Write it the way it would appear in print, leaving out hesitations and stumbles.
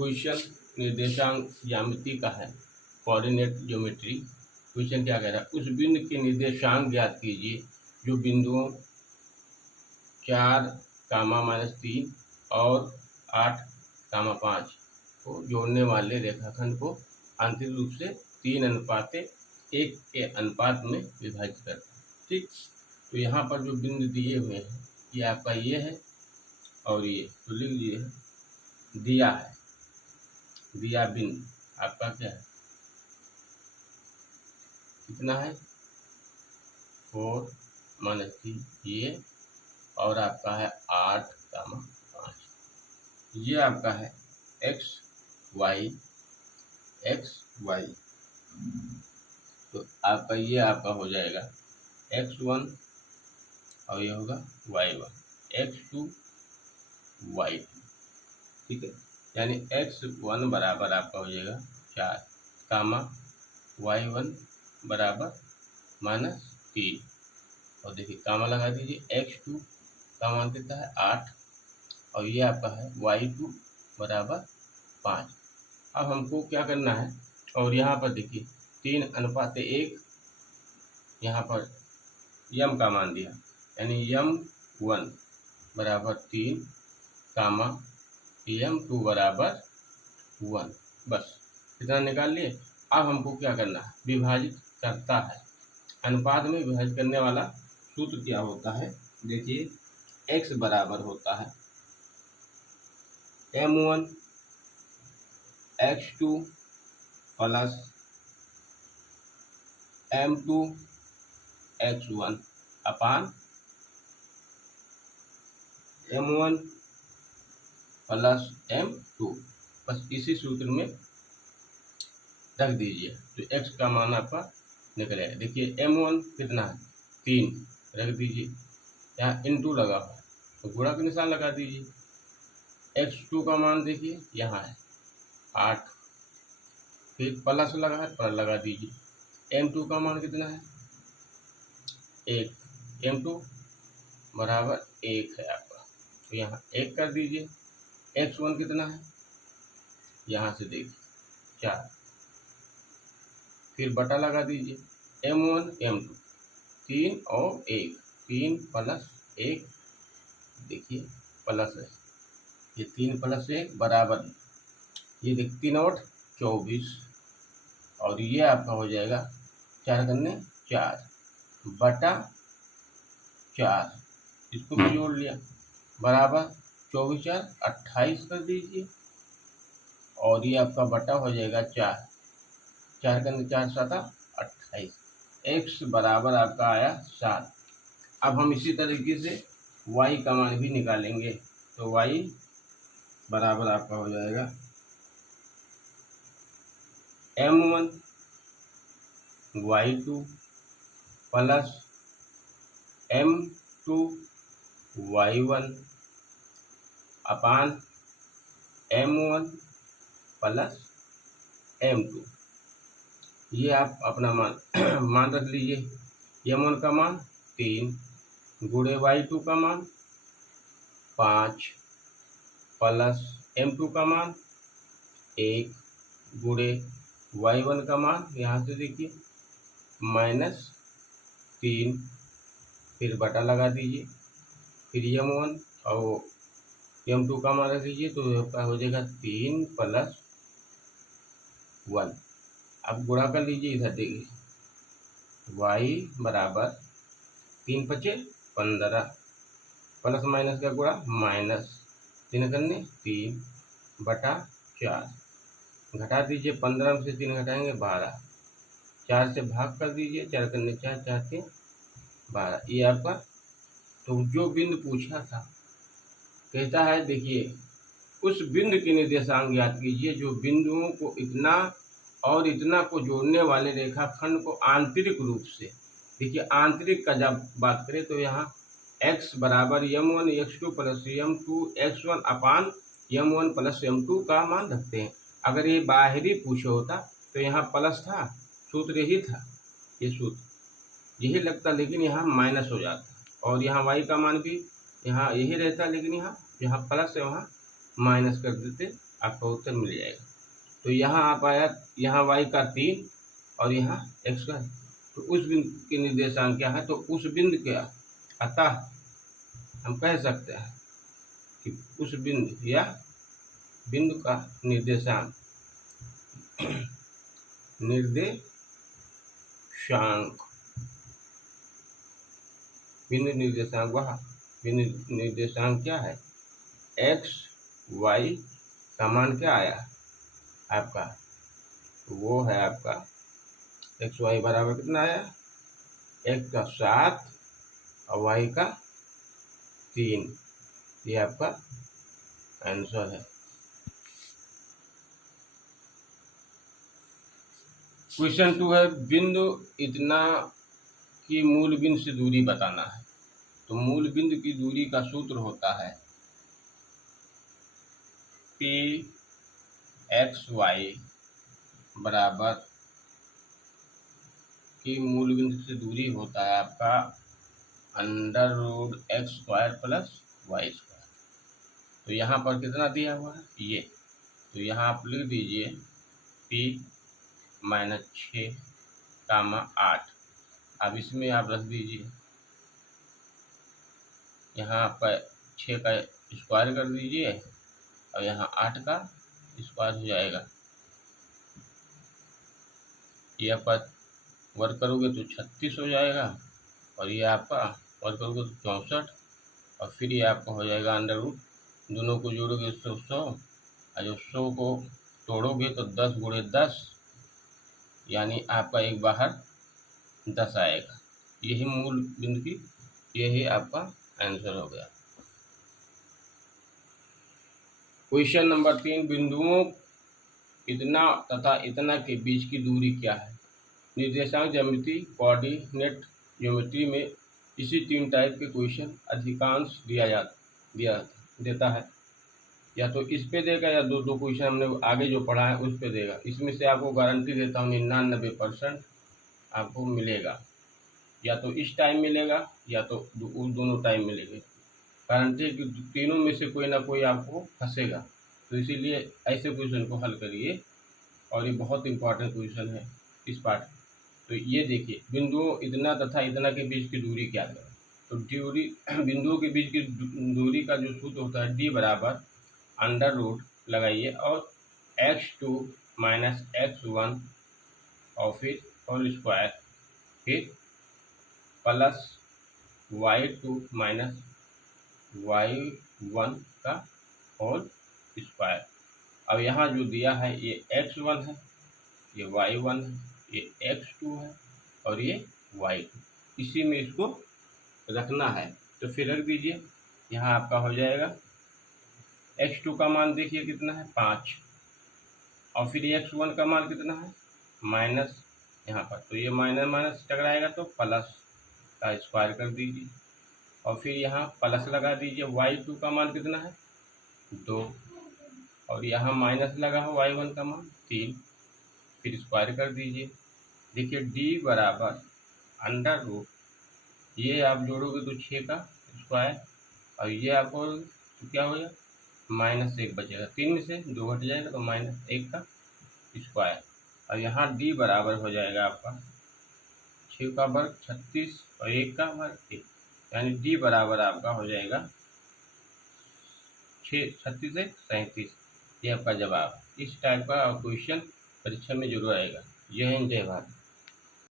Question निर्देशांक ज्यामिति का है, कोऑर्डिनेट ज्योमेट्री। क्वेश्चन क्या कह रहा है, उस बिंदु के निर्देशांक ज्ञात कीजिए जो बिंदुओं 4, -3 और 8, 5 को जोड़ने वाले रेखाखंड को आंतरिक रूप से 3:1 के अनुपात में विभाजित करता है। ठीक, तो यहाँ पर जो बिंदु दिए हुए हैं ये आपका ये है और ये, तो लिख लीजिए दिया है, दिया बिंदु आपका क्या है, कितना है 4-3 ये, और आपका है 8, 5 ये आपका है x y, तो आपका ये आपका हो जाएगा x1 और ये होगा y1, x2 y2। ठीक है, यानी x1 बराबर आपका हो जाएगा 4, y1 बराबर -3, और देखिए कामा लगा दीजिए, x2 का मान कितना है 8 और ये आपका है y2 बराबर 5। अब हमको क्या करना है, और यहाँ पर देखिए 3:1 यहाँ पर यम का मान दिया, यानी m1 बराबर 3, m2 बराबर 1, बस इतना निकाल लिए। अब हमको क्या करना है, विभाजित करता है, अनुपात में विभाजित करने वाला सूत्र क्या होता है, देखिए x बराबर होता है m1 x2 plus m2 x1 अपान m1 प्लस m2, बस इसी सूत्र में रख दीजिए तो x का मान आपका निकलेगा। देखिए m1 कितना है 3, रख दीजिए, यहाँ इंटू लगा हुआ है तो गुणा का निशान लगा दीजिए। x2 का मान देखिए यहाँ है 8, फिर प्लस लगा है, प्लस लगा दीजिए। m2 का मान कितना है 1, m2 बराबर 1 है आपका, तो यहाँ 1 कर दीजिए। x1 कितना है, यहाँ से देखिए 4, फिर बटा लगा दीजिए, m1 m2 3 और 1, 3 प्लस 1, देखिए प्लस है, ये 3 प्लस 1 बराबर, ये देख 3 और 24, और ये आपका हो जाएगा 4 करने 4 बटा 4, इसको भी जोड़ लिया, बराबर 24 4 28 कर दीजिए, और ये आपका बटा हो जाएगा 4, 4 करने 4 7 28, x बराबर आपका आया 7। अब हम इसी तरीके से y का मान भी निकालेंगे, तो y बराबर आपका हो जाएगा m1 y2 plus m2 y1 अपान m1 प्लस m2, ये आप अपना मान रख लीजिए। m1 का मान 3 गुणे y2 का मान 5 प्लस m2 का मान 1 गुणे y1 का मान, यहाँ से देखिए -3, फिर बटा लगा दीजिए, फिर m1 और m2 का मान रख दीजिए, तो आपका हो जाएगा 3 + 1। अब गुणा कर लीजिए, इधर देखिए y बराबर 3 × 5 = 15, प्लस माइनस का गुणा माइनस 3 करने 3 बटा 4, घटा दीजिए, 15 में से 3 घटाएंगे 12, 4 से भाग कर दीजिए, 4 करने 4 4 3 12, ये आपका। तो जो बिंदु पूछा था कहता है, देखिए उस बिंदु के निर्देशांक ज्ञात कीजिए जो बिंदुओं को इतना और इतना को जोड़ने वाले रेखाखंड को आंतरिक रूप से, देखिए आंतरिक का जब बात करें तो यहाँ x बराबर m1 x2 plus m2 x1 अपान m1 प्लस m2 का मान रखते हैं। अगर ये बाहरी पूछे होता तो यहाँ प्लस था, सूत्र यही था, ये सूत्र यही लगता, लेकिन यहाँ माइनस हो जाता, और यहाँ y का मान भी यहाँ यही रहता, लेकिन यहाँ प्लस है वहाँ माइनस कर देते आपका उत्तर मिल जाएगा। तो यहाँ आप आया, यहाँ y का 3 और यहाँ x का, तो उस बिंदु के निर्देशांक क्या है, तो उस बिंदु क्या, अतः हम कह सकते हैं कि उस बिंदु या बिंदु का निर्देशांक बिंदु निर्देशांक वह बिंदु निर्देशांक क्या है, x y का मान क्या आया आपका, तो वो है आपका एक्स वाई बराबर कितना आया, x का 7 और y का 3। ये आपका आंसर है। क्वेश्चन 2 है, बिंदु इतना की मूल बिंदु से दूरी बताना है। तो मूल बिंदु की दूरी का सूत्र होता है पी एक्स वाई बराबर की मूल बिंदु से दूरी होता है आपका √x² प्लस y²। तो यहाँ पर कितना दिया हुआ है ये, तो यहाँ आप लिख दीजिए p -6, 8। अब इसमें आप रख दीजिए, यहाँ पर 6 का स्क्वायर कर दीजिए और यहाँ 8 का स्क्वायर हो जाएगा। ये आपका वर्क करोगे तो 36 हो जाएगा और ये आपका वर्क करोगे तो 64 और फिर ये आपका हो जाएगा √, दोनों को जोड़ोगे तो 100 और जो 100 को तोड़ोगे तो 10 × 10 यानी आपका एक बाहर 10 आएगा। यही मूल बिंदु की, यही आपका आंसर हो गया। क्वेश्चन नंबर 3, बिंदुओं इतना तथा इतना के बीच की दूरी क्या है। निर्देशांक ज्यामिति कोऑर्डिनेट ज्योमेट्री में इसी 3 टाइप के क्वेश्चन अधिकांश देता है। या तो इस पे देगा या दो क्वेश्चन हमने आगे जो पढ़ा है उस पे देगा। इसमें से आपको गारंटी देता हूँ 99% आपको मिलेगा, या तो इस टाइम मिलेगा या तो दोनों टाइम मिलेंगे। गारंटी है कि तीनों में से कोई ना कोई आपको फंसेगा। तो इसीलिए ऐसे क्वेश्चन को हल करिए और ये बहुत इंपॉर्टेंट क्वेश्चन है इस पार्ट। तो ये देखिए, बिंदुओं इतना तथा इतना के बीच की दूरी क्या है। तो दूरी, बिंदुओं के बीच की दूरी का जो सूत्र होता है d बराबर √ लगाइए और x2 - x1 और फिर होल स्क्वायर, फिर प्लस y2 - y1 का होल स्क्वायर। अब यहाँ जो दिया है ये x1 है, ये y1 है, ये x2 है और ये y2, इसी में इसको रखना है। तो फिर रख दीजिए, यहाँ आपका हो जाएगा x2 का मान देखिए कितना है 5 और फिर x1 का मान कितना है माइनस, यहाँ पर तो ये माइनस माइनस टकराएगा तो प्लस का स्क्वायर कर दीजिए और फिर यहाँ प्लस लगा दीजिए। y2 का मान कितना है 2 और यहाँ माइनस लगा है y1 का मान 3, फिर स्क्वायर कर दीजिए। देखिए d बराबर √, ये आप जोड़ोगे तो 6 का स्क्वायर और ये आपको तो क्या हो जाएगा -1 बचेगा, 3 में से 2 घट जाएगा तो -1 का स्क्वायर और यहाँ d बराबर हो जाएगा आपका 6 का वर्ग 36 और 1 का वर्ग 1, यानी d बराबर आपका हो जाएगा 36 से 37। ये आपका जवाब। इस टाइप का क्वेश्चन परीक्षा में जरूर आएगा। जय हिंद, जय भारत।